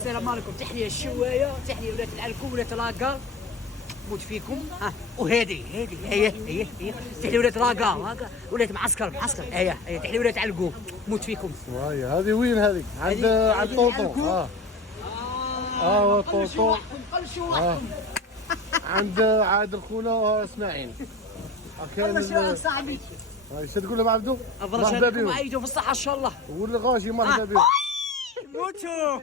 السلام عليكم. تحيه الشوايه، تحيه ولاد العركوب، ولاد لاكار، موت فيكم. وهذه هي تحيه ولاد لاكار، ولاد معسكر هي تحيه ولاد العركوب، موت فيكم. هذه وين هذه؟ عند طوطو. هو طوطو عند عادل خونا اسماعيل. الله يشوفك صاحبي. ايش تقول لهم عبدو؟ مرحبا بكم، عيدوا في الصحه ان شاء الله. قول لي غاشي مرحبا بهم. موتوا.